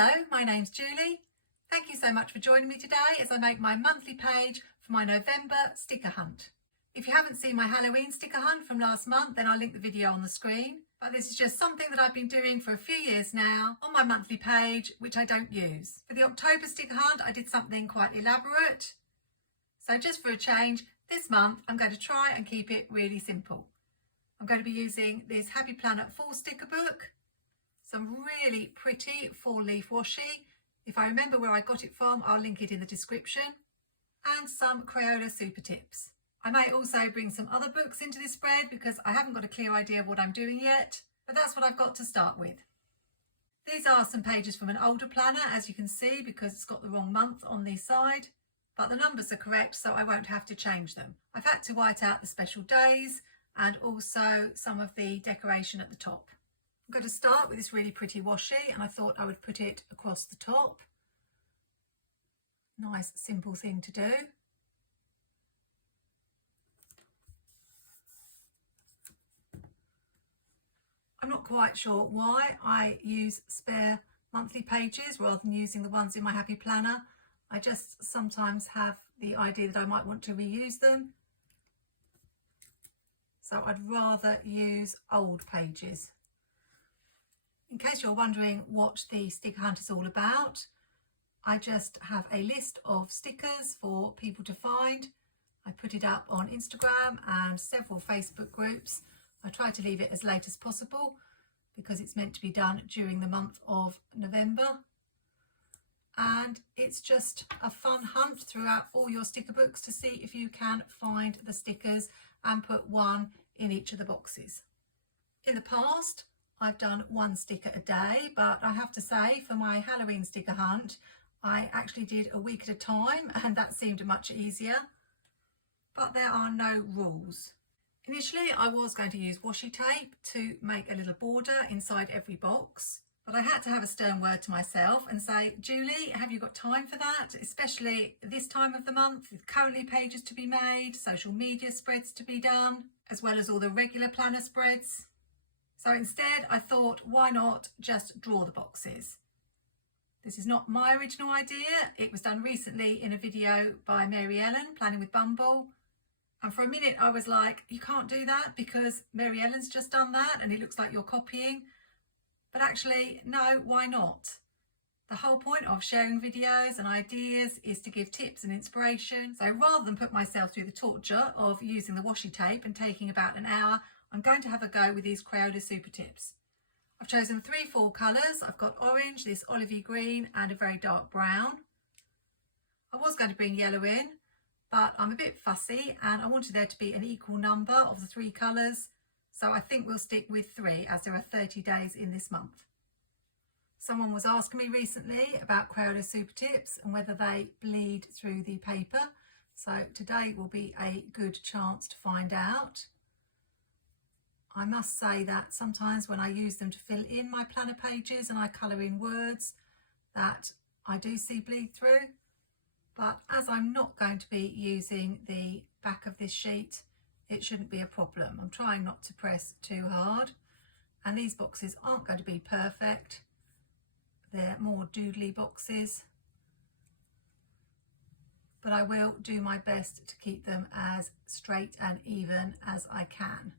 Hello, my name's Julie. Thank you so much for joining me today as I make my monthly page for my November sticker hunt. If you haven't seen my Halloween sticker hunt from last month, then I'll link the video on the screen. But this is just something that I've been doing for a few years now on my monthly page, which I don't use. For the October sticker hunt, I did something quite elaborate. So just for a change, this month I'm going to try and keep it really simple. I'm going to be using this Happy Planner fall sticker book, some really pretty 4-leaf washi. If I remember where I got it from, I'll link it in the description, and some Crayola super tips. I may also bring some other books into this spread because I haven't got a clear idea of what I'm doing yet, but that's what I've got to start with. These are some pages from an older planner, as you can see, because it's got the wrong month on the side, but the numbers are correct, so I won't have to change them. I've had to white out the special days and also some of the decoration at the top. I'm going to start with this really pretty washi, and I thought I would put it across the top. Nice simple thing to do. I'm not quite sure why I use spare monthly pages rather than using the ones in my Happy Planner. I just sometimes have the idea that I might want to reuse them. So I'd rather use old pages. In case you're wondering what the sticker hunt is all about, I just have a list of stickers for people to find. I put it up on Instagram and several Facebook groups. I try to leave it as late as possible because it's meant to be done during the month of November. And it's just a fun hunt throughout all your sticker books to see if you can find the stickers and put one in each of the boxes. In the past, I've done one sticker a day, but I have to say for my Halloween sticker hunt, I actually did a week at a time, and that seemed much easier. But there are no rules. Initially, I was going to use washi tape to make a little border inside every box, but I had to have a stern word to myself and say, Julie, have you got time for that? Especially this time of the month, with currently pages to be made, social media spreads to be done, as well as all the regular planner spreads. So instead, I thought, why not just draw the boxes? This is not my original idea. It was done recently in a video by Mary Ellen, Planning with Bumble. And for a minute, I was like, you can't do that because Mary Ellen's just done that and it looks like you're copying. But actually, no, why not? The whole point of sharing videos and ideas is to give tips and inspiration. So rather than put myself through the torture of using the washi tape and taking about an hour, I'm going to have a go with these Crayola super tips. I've chosen 3 fall colours. I've got orange, this olivey green and a very dark brown. I was going to bring yellow in, but I'm a bit fussy and I wanted there to be an equal number of the 3 colours. So I think we'll stick with 3 as there are 30 days in this month. Someone was asking me recently about Crayola super tips and whether they bleed through the paper. So today will be a good chance to find out. I must say that sometimes when I use them to fill in my planner pages and I colour in words, that I do see bleed through. But as I'm not going to be using the back of this sheet, it shouldn't be a problem. I'm trying not to press too hard. And these boxes aren't going to be perfect. They're more doodly boxes. But I will do my best to keep them as straight and even as I can.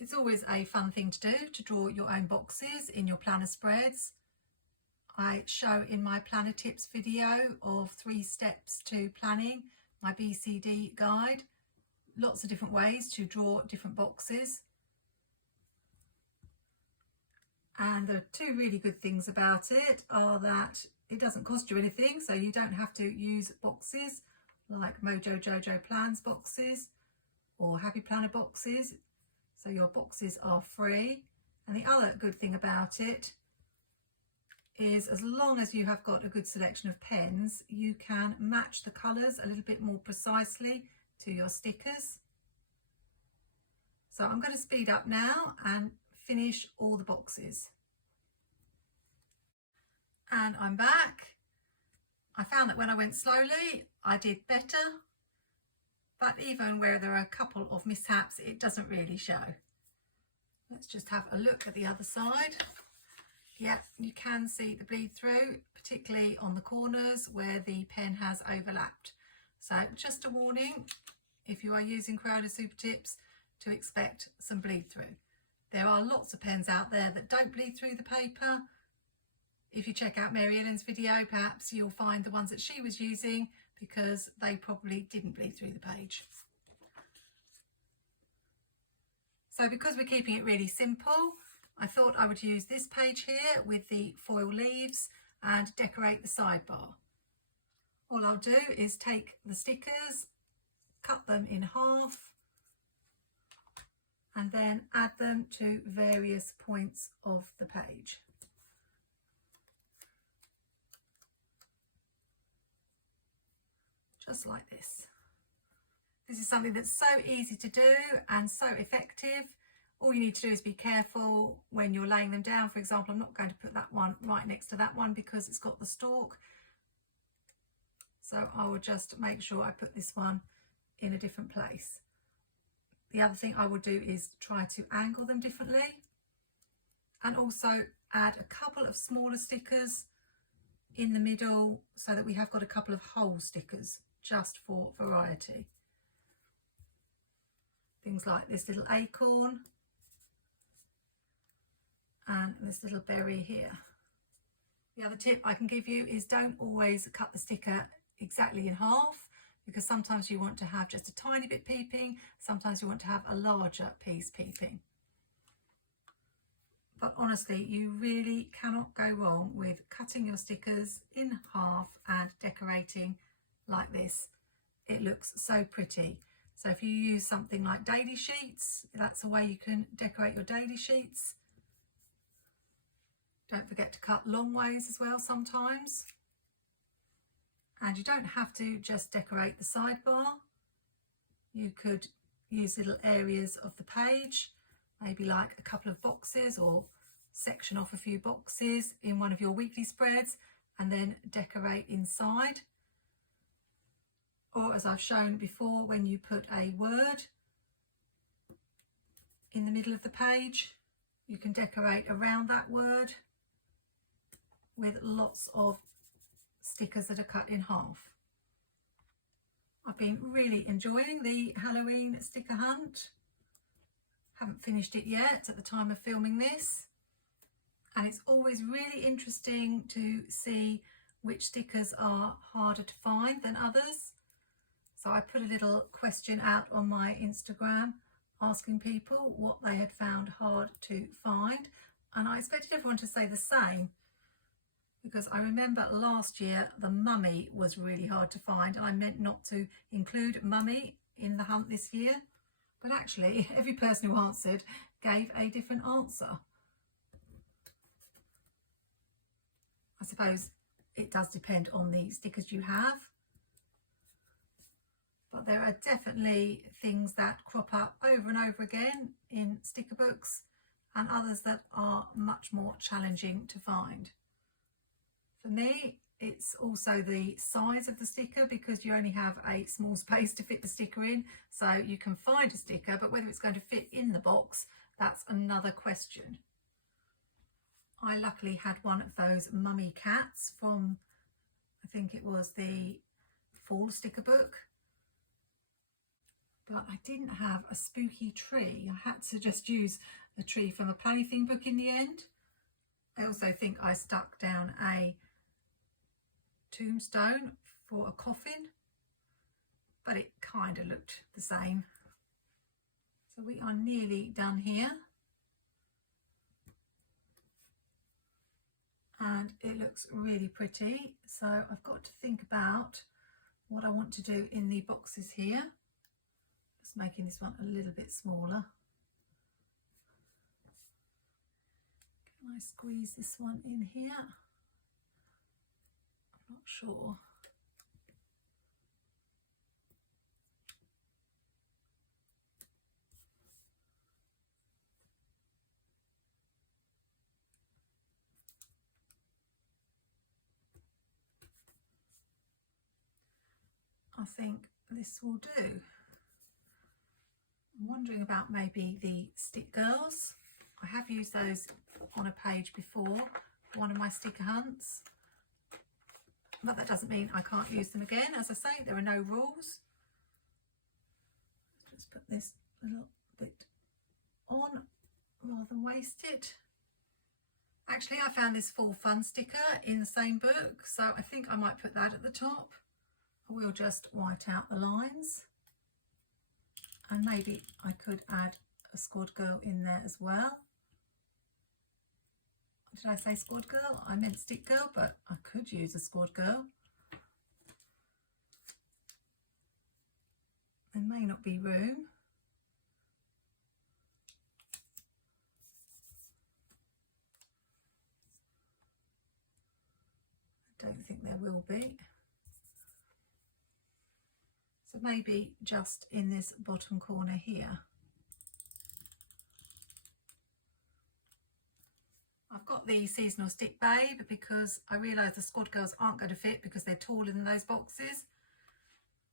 It's always a fun thing to do, to draw your own boxes in your planner spreads. I show in my planner tips video of 3 steps to planning, my BCD guide, lots of different ways to draw different boxes. And the 2 really good things about it are that it doesn't cost you anything, so you don't have to use boxes like Mojo Jojo Plans boxes or Happy Planner boxes. So your boxes are free. And the other good thing about it is as long as you have got a good selection of pens, you can match the colours a little bit more precisely to your stickers. So I'm going to speed up now and finish all the boxes. And I'm back. I found that when I went slowly, I did better. but even where there are a couple of mishaps, it doesn't really show. Let's just have a look at the other side. Yeah, you can see the bleed through, particularly on the corners where the pen has overlapped. So just a warning, if you are using Crayola Super Tips, to expect some bleed through. There are lots of pens out there that don't bleed through the paper. If you check out Mary Ellen's video, perhaps you'll find the ones that she was using, because they probably didn't bleed through the page. So because we're keeping it really simple, I thought I would use this page here with the foil leaves and decorate the sidebar. All I'll do is take the stickers, cut them in half, and then add them to various points of the page. Just like this. This is something that's so easy to do and so effective. All you need to do is be careful when you're laying them down. For example, I'm not going to put that one right next to that one because it's got the stalk. So I will just make sure I put this one in a different place. The other thing I will do is try to angle them differently, and also add a couple of smaller stickers in the middle so that we have got a couple of whole stickers just for variety. Things like this little acorn and this little berry here. The other tip I can give you is don't always cut the sticker exactly in half, because sometimes you want to have just a tiny bit peeping, sometimes you want to have a larger piece peeping. But honestly, you really cannot go wrong with cutting your stickers in half and decorating like this. It looks so pretty. So if you use something like daily sheets, that's a way you can decorate your daily sheets. Don't forget to cut long ways as well sometimes. And you don't have to just decorate the sidebar. You could use little areas of the page, maybe like a couple of boxes, or section off a few boxes in one of your weekly spreads, and then decorate inside. Or as I've shown before, when you put a word in the middle of the page, you can decorate around that word with lots of stickers that are cut in half. I've been really enjoying the Halloween sticker hunt. Haven't finished it yet at the time of filming this, and it's always really interesting to see which stickers are harder to find than others. So I put a little question out on my Instagram asking people what they had found hard to find, and I expected everyone to say the same, because I remember last year the mummy was really hard to find, and I meant not to include mummy in the hunt this year, but actually every person who answered gave a different answer. I suppose it does depend on the stickers you have, but there are definitely things that crop up over and over again in sticker books, and others that are much more challenging to find. For me, it's also the size of the sticker, because you only have a small space to fit the sticker in. So you can find a sticker, but whether it's going to fit in the box, that's another question. I luckily had one of those mummy cats from, I think it was the fall sticker book. But I didn't have a spooky tree. I had to just use the tree from a Planwithme book in the end. I also think I stuck down a tombstone for a coffin, but it kind of looked the same. So we are nearly done here, and it looks really pretty. So I've got to think about what I want to do in the boxes here. Just making this one a little bit smaller. Can I squeeze this one in here? Not sure. I think this will do. I'm wondering about maybe the stick girls. I have used those on a page before for one of my sticker hunts, but that doesn't mean I can't use them again. As I say, there are no rules. Let's put this little bit on rather than waste it. Actually, I found this Fall Fun sticker in the same book, so I think I might put that at the top. I will just white out the lines, and maybe I could add a squad girl in there as well. Did I say squad girl? I meant stick girl, but I could use a squad girl. There may not be room. I don't think there will be. So maybe just in this bottom corner here. I've got the seasonal stick babe because I realise the squad girls aren't going to fit because they're taller than those boxes.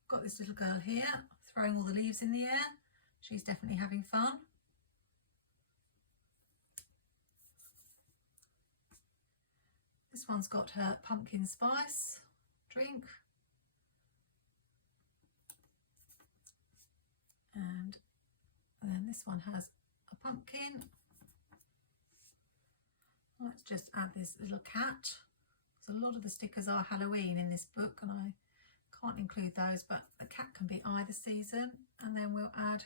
Got this little girl here throwing all the leaves in the air. She's definitely having fun. This one's got her pumpkin spice drink. And then this one has a pumpkin. Let's just add this little cat. So a lot of the stickers are Halloween in this book and I can't include those, but the cat can be either season. And then we'll add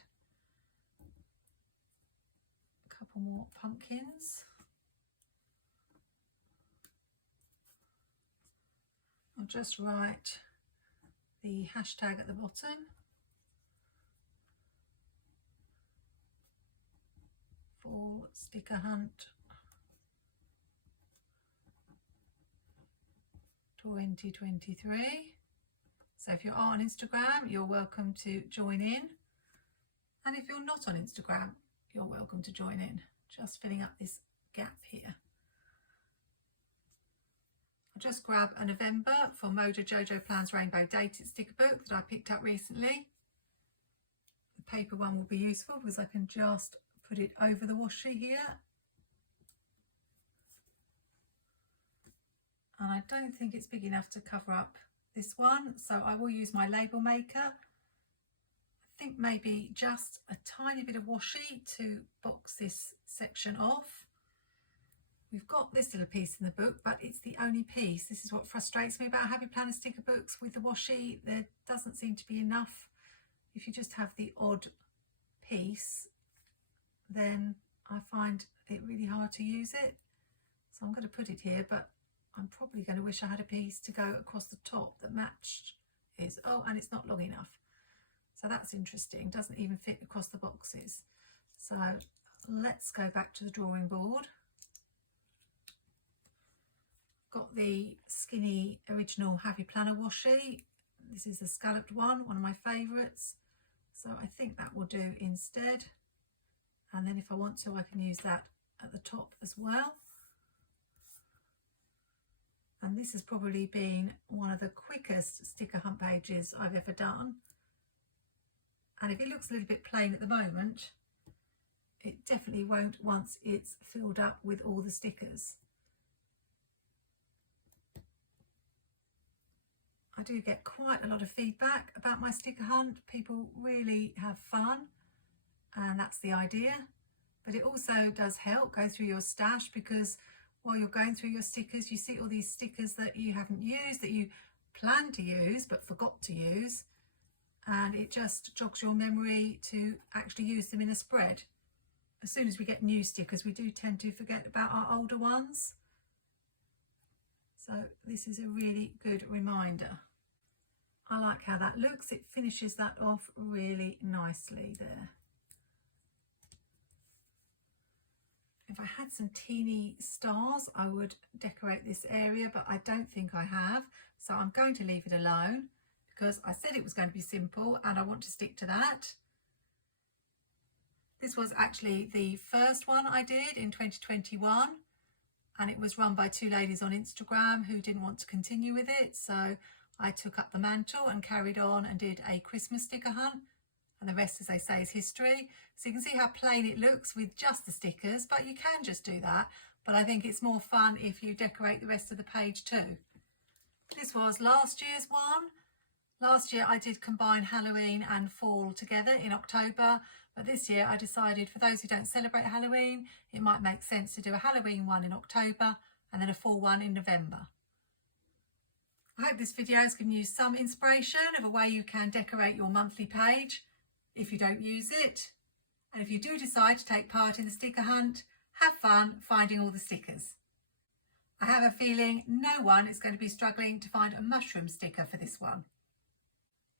a couple more pumpkins. I'll just write the hashtag at the bottom. Fall Sticker Hunt 2023. So if you're on Instagram, you're welcome to join in. And if you're not on Instagram, you're welcome to join in. Just filling up this gap here. I'll just grab a November for Moda Jojo Plans Rainbow Dated sticker book that I picked up recently. The paper one will be useful because I can just put it over the washi here. And I don't think it's big enough to cover up this one, so I will use my label maker. I think maybe just a tiny bit of washi to box this section off. We've got this little piece in the book, but it's the only piece. This is what frustrates me about Happy Planner sticker books with the washi. There doesn't seem to be enough. If you just have the odd piece, then I find it really hard to use it. So I'm going to put it here, but I'm probably going to wish I had a piece to go across the top that matched it. Oh, and it's not long enough. So that's interesting. Doesn't even fit across the boxes. So let's go back to the drawing board. Got the skinny original Happy Planner washi. This is the scalloped one of my favourites. So I think that will do instead. And then if I want to, I can use that at the top as well. And this has probably been one of the quickest sticker hunt pages I've ever done. And if it looks a little bit plain at the moment, it definitely won't once it's filled up with all the stickers. I do get quite a lot of feedback about my sticker hunt. People really have fun, and that's the idea. But it also does help go through your stash, because while you're going through your stickers, you see all these stickers that you haven't used, that you planned to use but forgot to use, and it just jogs your memory to actually use them in a spread. As soon as we get new stickers, we do tend to forget about our older ones. So this is a really good reminder. I like how that looks. It finishes that off really nicely there. If I had some teeny stars, I would decorate this area, but I don't think I have. So I'm going to leave it alone because I said it was going to be simple and I want to stick to that. This was actually the first one I did in 2021, and it was run by two ladies on Instagram who didn't want to continue with it. So I took up the mantle and carried on and did a Christmas sticker hunt. and the rest, as they say, is history. So you can see how plain it looks with just the stickers, but you can just do that. But I think it's more fun if you decorate the rest of the page too. This was last year's one. Last year I did combine Halloween and fall together in October, but this year I decided for those who don't celebrate Halloween, it might make sense to do a Halloween one in October and then a fall one in November. I hope this video has given you some inspiration of a way you can decorate your monthly page if you don't use it. And if you do decide to take part in the sticker hunt, have fun finding all the stickers. I have a feeling no one is going to be struggling to find a mushroom sticker for this one.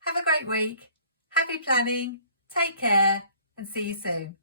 Have a great week, happy planning, take care and see you soon.